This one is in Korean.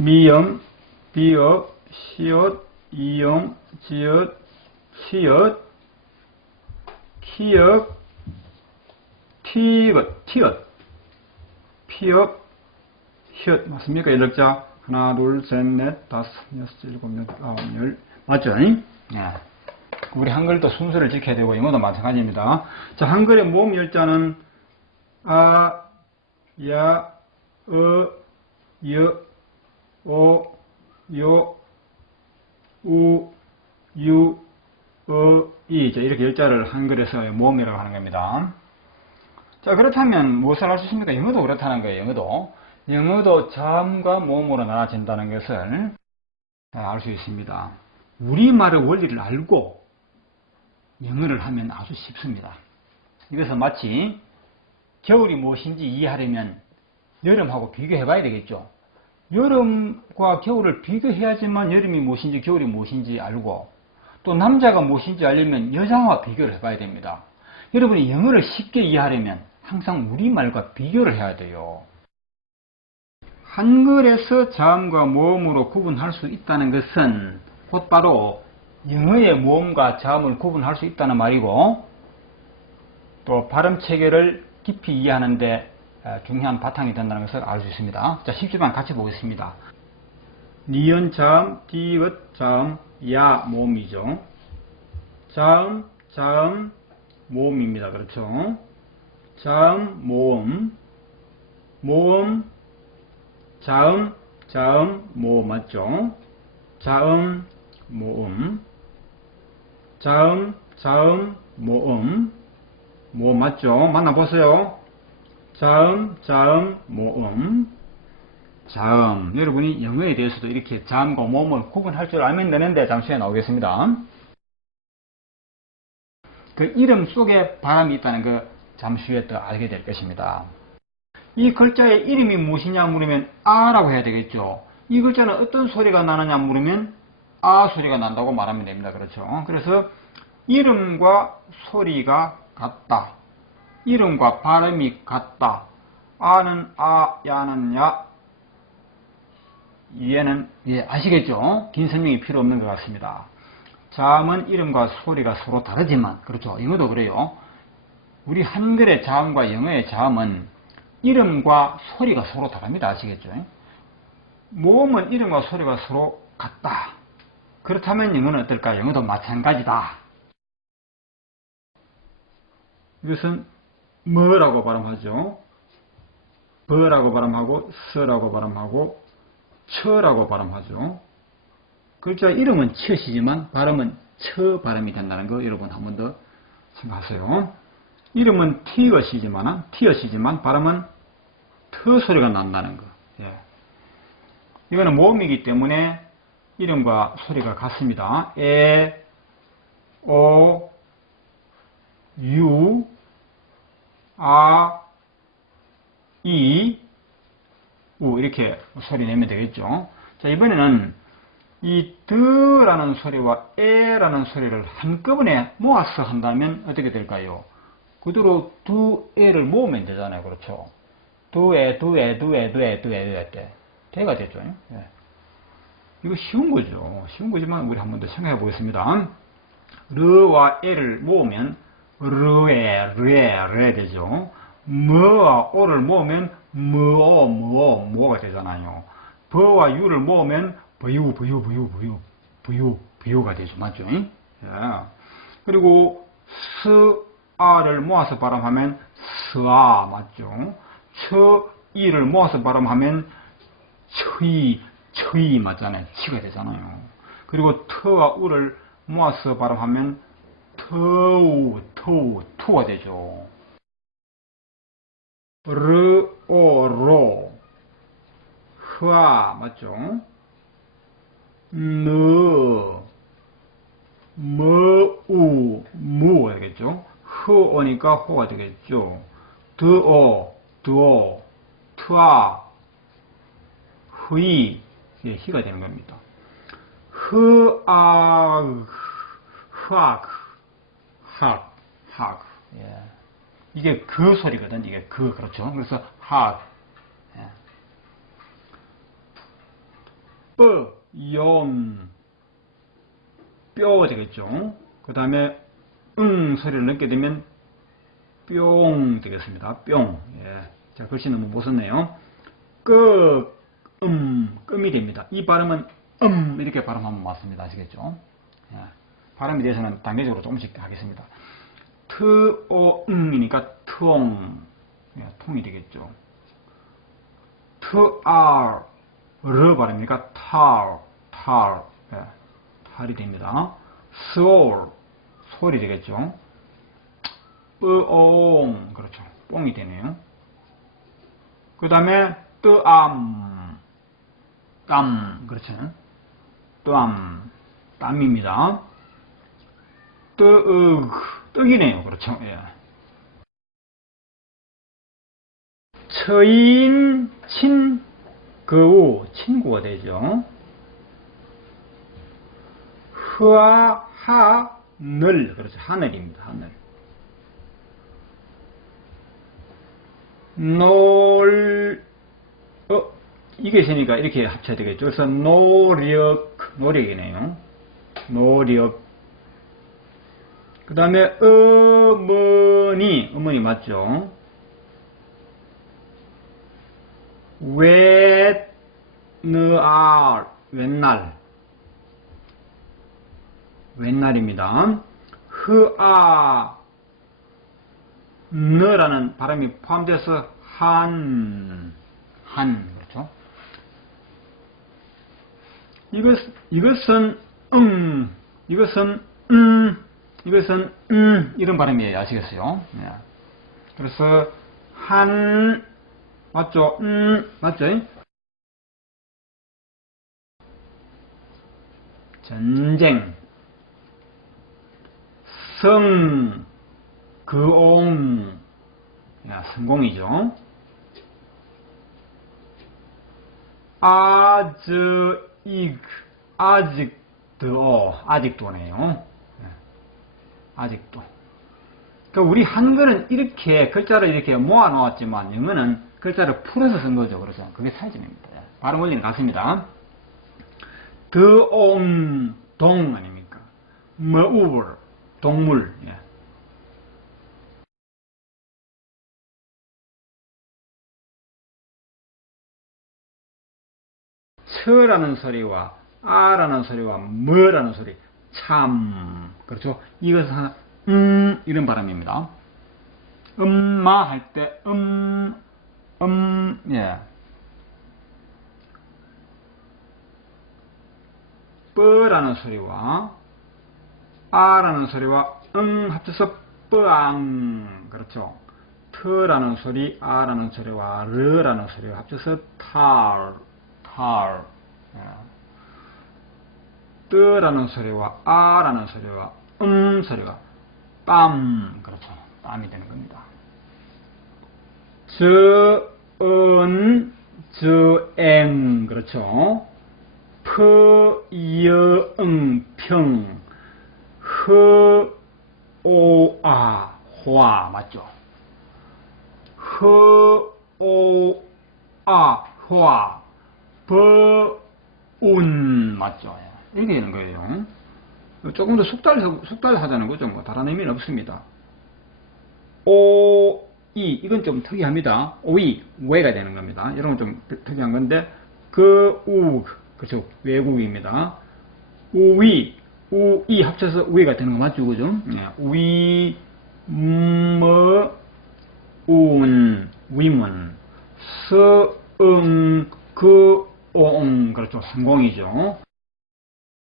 미음, 비읍, 시옷, 이용, 지읒, 치읒, 키읔, 티읒, 티읒, 피읒, 흒 맞습니까? 연락자 하나, 둘, 셋, 넷, 다섯, 여섯, 일곱, 여덟, 아홉, 열 맞죠? 예. 우리 한글도 순서를 지켜야 되고 영어도 마찬가지입니다. 자, 한글의 모음 열자는 아, 야, 어, 여, 오, 요, 우, 유, 어, 이. 자, 이렇게 열자를 한글에서 모음이라고 하는 겁니다. 자, 그렇다면 무엇을 할 수 있습니까? 영어도 그렇다는 거예요, 영어도. 영어도 자음과 모음으로 나눠진다는 것을 알 수 있습니다. 우리말의 원리를 알고 영어를 하면 아주 쉽습니다. 이것은 마치 겨울이 무엇인지 이해하려면 여름하고 비교해 봐야 되겠죠. 여름과 겨울을 비교해야지만 여름이 무엇인지 겨울이 무엇인지 알고 또 남자가 무엇인지 알려면 여자와 비교를 해봐야 됩니다. 여러분이 영어를 쉽게 이해하려면 항상 우리말과 비교를 해야 돼요. 한글에서 자음과 모음으로 구분할 수 있다는 것은 곧바로 영어의 모음과 자음을 구분할 수 있다는 말이고 또 발음 체계를 깊이 이해하는데 중요한 바탕이 된다는 것을 알 수 있습니다. 자, 10주만 같이 보겠습니다. 니은 자음, 디귿 자음, 야 모음이죠. 자음, 자음, 모음입니다. 그렇죠? 자음, 모음, 모음, 자음, 자음, 모음 맞죠? 자음, 모음, 자음, 자음, 모음, 모음 맞죠? 만나보세요. 자음, 자음, 모음, 자음. 여러분이 영어에 대해서도 이렇게 자음과 모음을 구분할 줄 알면 되는데 잠시 후에 나오겠습니다. 그 이름 속에 바람이 있다는 거 잠시 후에 또 알게 될 것입니다. 이 글자의 이름이 무엇이냐 물으면 아라고 해야 되겠죠. 이 글자는 어떤 소리가 나느냐 물으면 아 소리가 난다고 말하면 됩니다. 그렇죠. 그래서 이름과 소리가 같다. 이름과 발음이 같다. 아는 아, 야는 야, 얘는 예 아시겠죠? 긴 설명이 필요 없는 것 같습니다. 자음은 이름과 소리가 서로 다르지만 그렇죠. 영어도 그래요. 우리 한글의 자음과 영어의 자음은 이름과 소리가 서로 다릅니다. 아시겠죠? 모음은 이름과 소리가 서로 같다. 그렇다면 영어는 어떨까? 영어도 마찬가지다. 이것은 뭐라고 발음하죠? 버라고 발음하고 서라고 발음하고 처라고 발음하죠. 글자 이름은 처시지만 발음은 처 발음이 된다는 거 여러분 한 번 더 생각하세요. 이름은 티엇이지만 티엇이지만 발음은 터 소리가 난다는 거. 예. 이거는 모음이기 때문에 이름과 소리가 같습니다. 에, 오, 유, 아, 이, 우 이렇게 소리 내면 되겠죠. 자 이번에는 이 드라는 소리와 에라는 소리를 한꺼번에 모아서 한다면 어떻게 될까요? 그대로 두 에를 모으면 되잖아요. 그렇죠? 두 에, 두 에, 두 에, 두 에, 두 에, 두 에, 때 대가 됐죠. 예. 이거 쉬운 거죠. 쉬운 거지만 우리 한 번 더 생각해 보겠습니다. 르와 에를 모으면 르에, 르에, 르에 되죠. 뭐와 오를 모으면 뭐어, 뭐어, 뭐가 되잖아요. 버와 유를 모으면 버유, 버유, 버유, 버유, 버유, 버유가 되죠. 맞죠? 예. 그리고 스, 아를 모아서 발음하면 스아 맞죠? 처, 이를 모아서 발음하면 처이, 처이 맞잖아요. 치가 되잖아요. 그리고 터와 우를 모아서 발음하면 터우, 터우, 투가 되죠. 르, 오, 로, 흐아, 맞죠? 느, 뭐, 우, 무가 되겠죠? 흐오니까 호가 되겠죠? 드오, 드오, 트아, 흐이, 예, 희가 되는 겁니다. 흐아, 흐악, 학, 학, 예. 이게 그 소리거든. 이게 그 그렇죠. 그래서 학. 예. 뻐, 용, 뼈 되겠죠. 그 다음에 응 소리를 넣게 되면 뿅 되겠습니다. 뿅. 예. 자, 글씨 너무 못 썼네요. 끄, 음, 끔이 됩니다. 이 발음은 음, 이렇게 발음하면 맞습니다. 아시겠죠? 예. 발음에 대해서는 단계적으로 조금씩 하겠습니다. 트, 오, 응이니까 트옹. 예, 통이 되겠죠. 트, 알, 르 발음이니까 탈, 탈. 예, 탈이 됩니다. 스올, 솔이 되겠죠. 뿌옹, 그렇죠. 뽕이 되네요. 그 다음에 뜨암, 땀, 그렇죠. 뜨암, 땀입니다. 뜨윽, 떡이네요. 그렇죠. 예. 처인, 친, 그우, 친구가 되죠. 흐아, 하, 늘, 그렇죠. 하늘입니다. 하늘. 놀, 어, 이게 있으니까 이렇게 합쳐야 되겠죠. 그래서 노력, 노력이네요. 노력. 그 다음에 어머니, 어머니 맞죠? 웨, 느알, 웬날. 웬날입니다. 흐아, 너라는 발음이 포함돼서 한, 한, 그렇죠? 이것, 이것은, 음, 이것은, 음, 이것은, 음, 이런 발음이에요. 아시겠어요? 네. 그래서, 한, 맞죠? 음, 맞죠? 전쟁, 성, 그옹, 야, 성공이죠. 아즈익, 아직도, 아직도네요. 네. 아직도. 그 우리 한글은 이렇게 글자를 이렇게 모아 놓았지만 영어는 글자를 풀어서 쓴 거죠. 그래서 그게 차이점입니다. 예. 발음 원리는 같습니다. 드옹, 동 아닙니까? 머우블, 동물. 예. 처라는 소리와 아라는 소리와 뭐라는 소리 참. 그렇죠? 이것은 하나 음 이런 발음입니다. 음마 할 때 음 음, 예. 뻐라는 소리와 아라는 소리와 응 합쳐서 뻐앙. 그렇죠? 트라는 소리 아라는 소리와 르라는 소리와 합쳐서 탈 할, 예. 뜨라는 소리와 아라는 소리와 음 소리가 빰 그렇죠 빰이 되는 겁니다. 저은 저앵 그렇죠. 퍼여응 평 허오아 화 맞죠? 허오아 화 버운 맞죠? 되는 거예요. 조금 더 숙달, 숙달 하자는 거죠. 뭐 다른 의미는 없습니다. 오, 이, 이건 좀 특이합니다. 오이, 왜가 되는 겁니다. 이런 건 좀 특이한 건데, 그, 우, 그렇죠. 외국입니다. 우위, 우이 합쳐서 우위가 되는 거 맞죠? 그죠? 네. 위, 뭐, 운, 위문, 서, 응, 그, 옹, 그렇죠. 성공이죠.